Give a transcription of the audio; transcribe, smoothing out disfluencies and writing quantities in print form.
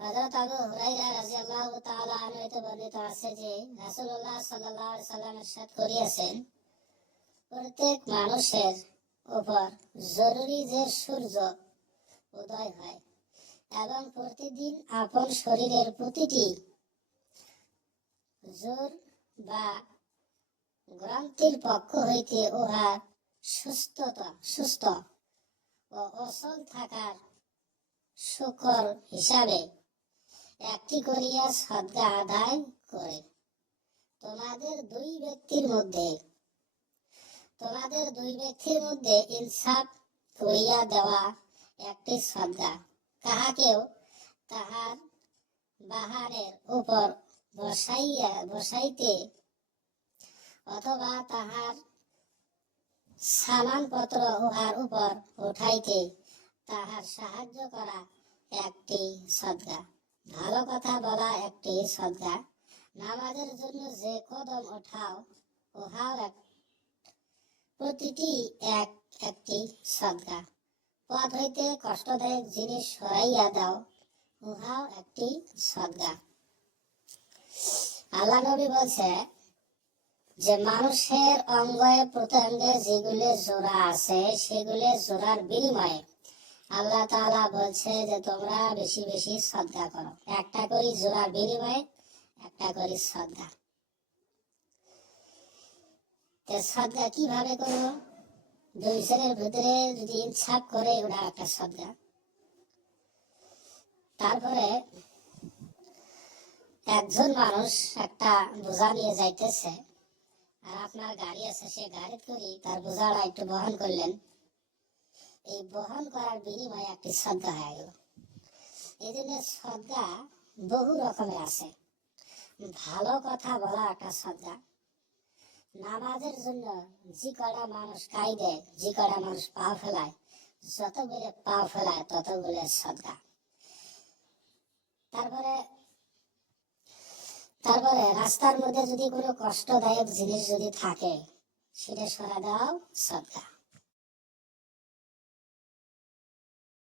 হযরত আবু হুরায়রা রাদিয়াল্লাহু তাআলা আনহু হতে বর্ণিত আছে যে রাসূলুল্লাহ সাল্লাল্লাহু আলাইহি সাল্লাম ইরশাদ করিয়াছেন, প্রত্যেক মানুষের উপর জরুরি যে সূর্য উদয় হয় এবং প্রতিদিন আপন শরীরের প্রতিটি জোর বা গ্রন্থির পক্ষ হইতে উহার সুস্থ ও অচল থাকার শুকর হিসাবে একটি করিয়া সদকা আদায় করে তোমাদের দুই ব্যক্তির মধ্যে ইনসাফ করিয়া দেওয়া একটি সদকা। কাহাকেও তাহার বাহারের উপর বসাইতে অথবা তাহার সামানপত্র উহার উপর উঠাইতে তাহার সাহায্য করা একটি সদকা। ভালো কথা বলা একটি সদকা। নামাজের জন্য যে কদম ওঠাও উহাও প্রতিটি একটি সদকা। পথ হইতে কষ্টদায়ক জিনিস সরাইয়া দাও উহাও একটি সদকা। আল্লাহ নবী বলছে যে মানুষের অঙ্গে প্রত্যঙ্গে যেগুলি জোড়া আছে সেগুলি জোড়ার বিনিময়ে আল্লাহ তাআলা বলছে যে তোমরা বেশি বেশি সদকা করো। একটা করে জোড়ার বিনিময়ে একটা করে সদকা। সদকা কিভাবে করবো? দুই জনের ভিতরে যদি ইনসাফ করে ওটা একটা সদকা। তারপরে একজন মানুষ একটা বোঝা নিয়ে যাইতেছে আর আপনার গাড়ি আছে, সে গাড়ি করে তার বোঝাটা একটু বহন করলেন, এই বহন করার বিনিময়ে একটি সদকা হয়ে গেল। এই জন্য সদকা বহু রকমের আছে। ভালো কথা বলা একটা সদকা। নামাজের জন্য যে কটা মানুষ কায়দে, যে কটা মানুষ পা ফেলায়, যতগুলো পা ফেলায় ততগুলো সদকা। তারপরে রাস্তার মধ্যে যদি কোনো কষ্টদায়ক জিনিস যদি থাকে সেটা সরা দাও সদকা।